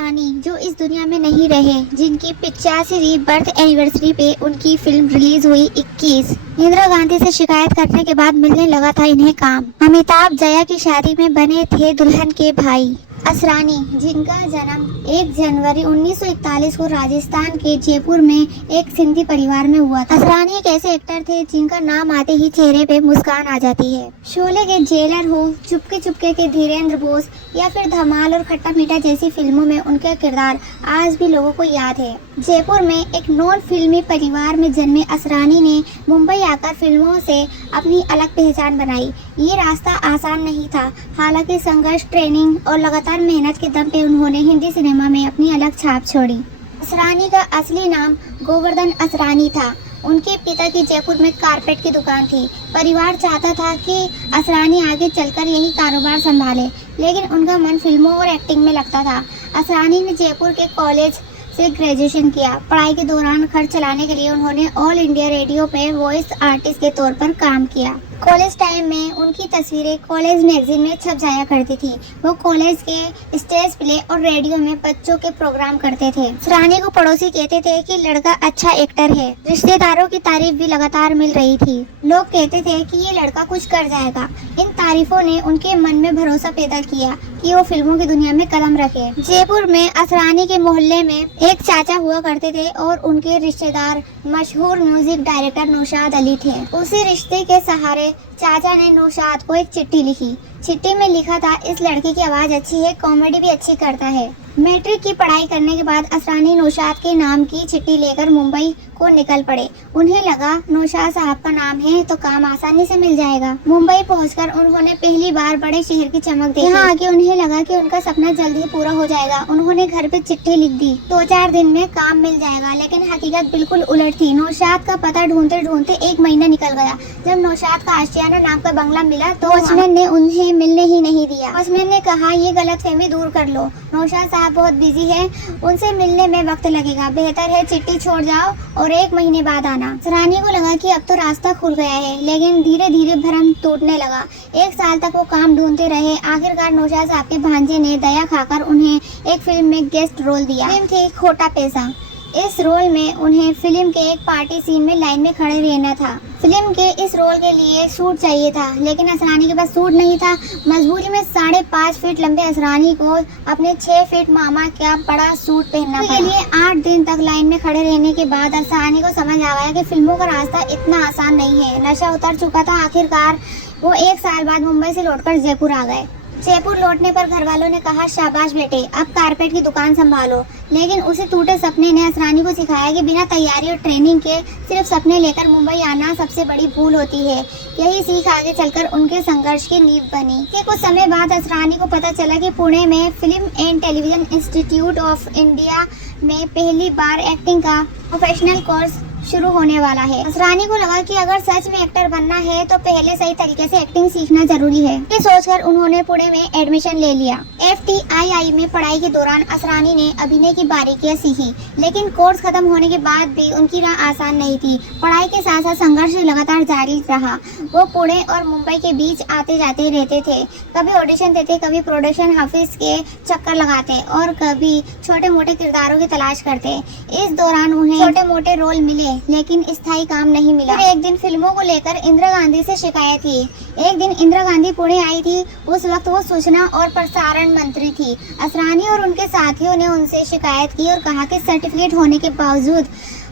असरानी जो इस दुनिया में नहीं रहे, जिनकी 85वीं बर्थ एनिवर्सरी पे उनकी फिल्म रिलीज हुई 21। इंदिरा गांधी से शिकायत करने के बाद मिलने लगा था इन्हें काम। अमिताभ जया की शादी में बने थे दुल्हन के भाई। असरानी जिनका जन्म 1 जनवरी 1941 को राजस्थान के जयपुर में एक सिंधी परिवार में हुआ था। असरानी एक ऐसे एक्टर थे जिनका नाम आते ही चेहरे पे मुस्कान आ जाती है। शोले के जेलर हो, चुपके चुपके के धीरेन्द्र बोस या फिर धमाल और खट्टा मीठा जैसी फिल्मों में उनका किरदार आज भी लोगों को याद है। जयपुर में एक नॉन फिल्मी परिवार में जन्मे असरानी ने मुंबई आकर फिल्मों से अपनी अलग पहचान बनाई। ये रास्ता आसान नहीं था, हालांकि संघर्ष, ट्रेनिंग और लगातार मेहनत के दम पे उन्होंने हिंदी सिनेमा में अपनी अलग छाप छोड़ी। असरानी का असली नाम गोवर्धन असरानी था। उनके पिता की जयपुर में कारपेट की दुकान थी। परिवार चाहता था कि असरानी आगे चलकर यही कारोबार संभाले, लेकिन उनका मन फिल्मों और एक्टिंग में लगता था। असरानी ने जयपुर के कॉलेज से ग्रेजुएशन किया। पढ़ाई के दौरान खर्च चलाने के लिए उन्होंने ऑल इंडिया रेडियो पे वॉइस आर्टिस्ट के तौर पर काम किया। कॉलेज टाइम में उनकी तस्वीरें कॉलेज मैगजीन में छप जाया करती थी। वो कॉलेज के स्टेज प्ले और रेडियो में बच्चों के प्रोग्राम करते थे। असरानी को पड़ोसी कहते थे कि लड़का अच्छा एक्टर है। रिश्तेदारों की तारीफ भी लगातार मिल रही थी। लोग कहते थे कि ये लड़का कुछ कर जाएगा। इन तारीफों ने उनके मन में भरोसा पैदा किया कि वो फिल्मों की दुनिया में कदम रखे। जयपुर में असरानी के मोहल्ले में एक चाचा हुआ करते थे और उनके रिश्तेदार मशहूर म्यूजिक डायरेक्टर नौशाद अली थे। उसी रिश्ते के सहारे चाचा ने नौशाद को एक चिट्ठी लिखी। चिट्ठी में लिखा था, इस लड़के की आवाज अच्छी है, कॉमेडी भी अच्छी करता है। मैट्रिक की पढ़ाई करने के बाद असरानी नौशाद के नाम की चिट्ठी लेकर मुंबई को निकल पड़े। उन्हें लगा नौशाद साहब का नाम है तो काम आसानी से मिल जाएगा। मुंबई पहुंचकर उन्होंने पहली बार बड़े शहर की चमक देखी। यहाँ आके उन्हें लगा कि उनका सपना जल्द ही पूरा हो जाएगा। उन्होंने घर पे चिट्ठी लिख दी, 2-4 दिन में काम मिल जाएगा, लेकिन हकीकत बिल्कुल उलट थी। नौशाद का पता ढूंढते ढूंढते 1 महीना निकल गया। जब नौशाद का आशियाना नाम का बंगला मिला तो वॉचमैन ने उन्हें मिलने ही नहीं दिया। वॉचमैन ने कहा, ये गलतफहमी दूर कर लो, नौशाद साहब बहुत बिजी है, उनसे मिलने में वक्त लगेगा, बेहतर है चिट्ठी छोड़ जाओ और 1 महीने बाद आना। असरानी को लगा कि अब तो रास्ता खुल गया है, लेकिन धीरे धीरे भ्रम टूटने लगा। 1 साल तक वो काम ढूंढते रहे। आखिरकार नौशाद साहब के भांजे ने दया खाकर उन्हें एक फिल्म में गेस्ट रोल दिया। फिल्म थी खोटा पैसा। इस रोल में उन्हें फिल्म के एक पार्टी सीन में लाइन में खड़े रहना था। फिल्म के इस रोल के लिए सूट चाहिए था, लेकिन असरानी के पास सूट नहीं था। मजबूरी में 5.5 फीट लंबे असरानी को अपने 6 फीट मामा का बड़ा सूट पहनना पड़ा। इसके लिए 8 दिन तक लाइन में खड़े रहने के बाद असरानी को समझ आ गया कि फिल्मों का रास्ता इतना आसान नहीं है। नशा उतर चुका था। आखिरकार वो 1 साल बाद मुंबई से लौटकर जयपुर आ गए। जयपुर लौटने पर घर वालों ने कहा, शाबाश बेटे, अब कारपेट की दुकान संभालो। लेकिन उसी टूटे सपने ने असरानी को सिखाया कि बिना तैयारी और ट्रेनिंग के सिर्फ सपने लेकर मुंबई आना सबसे बड़ी भूल होती है। यही सीख आगे चलकर उनके संघर्ष की नींव बनी। कि कुछ समय बाद असरानी को पता चला कि पुणे में film and television institute of India में पहली बार एक्टिंग का प्रोफेशनल कोर्स शुरू होने वाला है। असरानी को लगा कि अगर सच में एक्टर बनना है तो पहले सही तरीके से एक्टिंग सीखना जरूरी है। ये सोचकर उन्होंने पुणे में एडमिशन ले लिया। FTII में पढ़ाई के दौरान असरानी ने अभिनय की बारीकियां सीखी, लेकिन कोर्स खत्म होने के बाद भी उनकी राह आसान नहीं थी। पढ़ाई के साथ साथ संघर्ष लगातार जारी रहा। वो पुणे और मुंबई के बीच आते जाते रहते थे। कभी ऑडिशन देते, कभी प्रोडक्शन ऑफिस के चक्कर लगाते और कभी छोटे मोटे किरदारों की तलाश करते। इस दौरान उन्हें छोटे मोटे रोल मिले, लेकिन स्थायी काम नहीं मिला। फिर एक दिन फिल्मों को लेकर इंदिरा गांधी से शिकायत थी। एक दिन इंदिरा गांधी पुणे आई थी। उस वक्त वो सूचना और प्रसारण मंत्री थी। असरानी और उनके साथियों ने उनसे शिकायत की और कहा कि सर्टिफिकेट होने के बावजूद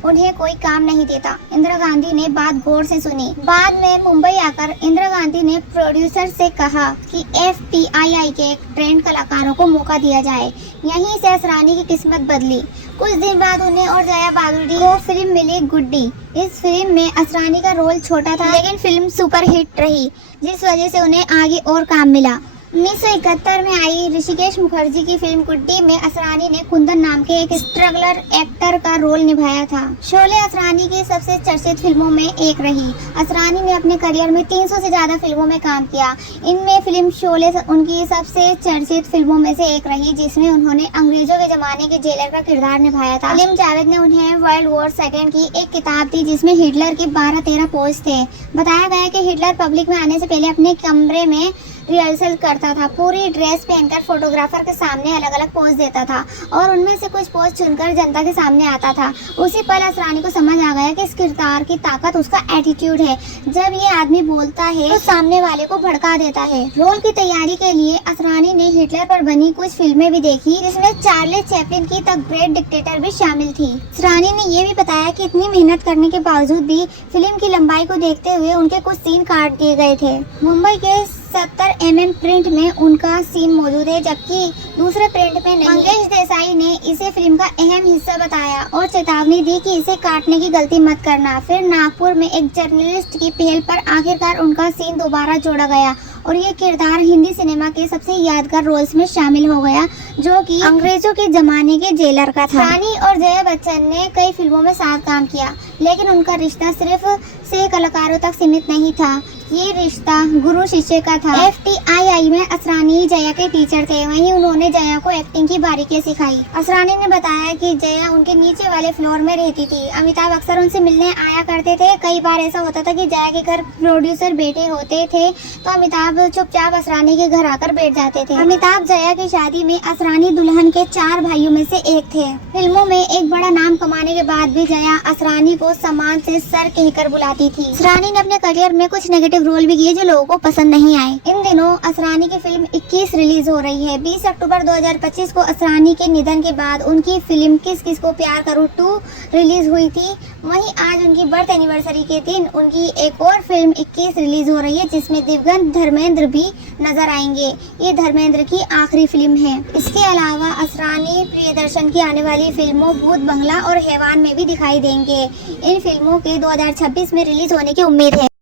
उन्हें कोई काम नहीं देता। इंदिरा गांधी ने बात गौर से सुनी। बाद में मुंबई आकर इंदिरा गांधी ने प्रोड्यूसर से कहा कि FTII के ट्रेंड कलाकारों को मौका दिया जाए। यहीं से असरानी की किस्मत बदली। कुछ दिन बाद उन्हें और जया बादुड़ी को फिल्म मिली गुड्डी। इस फिल्म में असरानी का रोल छोटा था, लेकिन फिल्म सुपरहिट रही, जिस वजह से उन्हें आगे और काम मिला। 1971 में आई ऋषिकेश मुखर्जी की फिल्म गुड्डी में असरानी ने कुंदन नाम के एक स्ट्रगलर एक्टर का रोल निभाया था। शोले असरानी की सबसे चर्चित फिल्मों में एक रही। असरानी ने अपने करियर में 300 से ज्यादा फिल्मों में काम किया। इनमें फिल्म शोले उनकी सबसे चर्चित फिल्मों में से एक रही, जिसमें उन्होंने अंग्रेजों के जमाने के जेलर का किरदार निभाया था। सलीम जावेद ने उन्हें वर्ल्ड वॉर सेकेंड की एक किताब दी, जिसमें हिटलर के 12-13 पोज थे। बताया गया कि हिटलर पब्लिक में आने से पहले अपने कमरे में रिहर्सल करता था, पूरी ड्रेस पहनकर फोटोग्राफर के सामने अलग अलग पोज देता था और उनमें से कुछ पोज चुनकर जनता के सामने आता था। उसी पल असरानी को समझ आ गया कि इस किरदार की ताकत उसका एटीट्यूड है। जब ये आदमी बोलता है तो सामने वाले को भड़का देता है। रोल की तैयारी के लिए असरानी ने हिटलर पर बनी कुछ फिल्में भी देखी, जिसमें चार्ली चैपलिन की द ग्रेट डिक्टेटर भी शामिल थी। असरानी ने ये भी बताया कि इतनी मेहनत करने के बावजूद भी फिल्म की लंबाई को देखते हुए उनके कुछ सीन काट दिए गए थे। मुंबई के 70 mm प्रिंट में उनका सीन मौजूद है, जबकि दूसरे प्रिंट में नहीं। मंगेश देसाई ने इसे फिल्म का अहम हिस्सा बताया और चेतावनी दी कि इसे काटने की गलती मत करना। फिर नागपुर में एक जर्नलिस्ट की पहल पर आखिरकार उनका सीन दोबारा जोड़ा गया और ये किरदार हिंदी सिनेमा के सबसे यादगार रोल्स में शामिल हो गया, जो कि अंग्रेजों के जमाने के जेलर का था। रानी और जया बच्चन ने कई फिल्मों में साथ काम किया, लेकिन उनका रिश्ता सिर्फ सह कलाकारों तक सीमित नहीं था। ये रिश्ता गुरु शिष्य का था। FTII में असरानी जया के टीचर थे, वहीं उन्होंने जया को एक्टिंग की बारीकियां सिखाई। असरानी ने बताया कि जया उनके नीचे वाले फ्लोर में रहती थी। अमिताभ अक्सर उनसे मिलने आया करते थे। कई बार ऐसा होता था कि जया के घर प्रोड्यूसर बेटे होते थे तो अमिताभ चुपचाप असरानी के घर आकर बैठ जाते थे। अमिताभ जया की शादी में असरानी दुल्हन के 4 भाइयों में से एक थे। फिल्मों में एक बड़ा नाम कमाने के बाद भी जया असरानी को सम्मान से सर कहकर बुलाती थी। असरानी ने अपने करियर में कुछ नेगेटिव रोल भी किए जो लोगों को पसंद नहीं आए। इन दिनों असरानी की फिल्म 21 रिलीज हो रही है। 20 अक्टूबर 2025 को असरानी के निधन के बाद उनकी फिल्म किस किस को प्यार करूं 2 रिलीज हुई थी। वहीं आज उनकी बर्थ एनिवर्सरी के दिन उनकी एक और फिल्म 21 रिलीज हो रही है, जिसमें दिवंगत धर्मेंद्र भी नजर आएंगे। ये धर्मेंद्र की आखिरी फिल्म है। इसके अलावा असरानी प्रियदर्शन की आने वाली फिल्मों भूत बंगला और हैवान में भी दिखाई देंगे। इन फिल्मों के 2026 में रिलीज होने की उम्मीद है।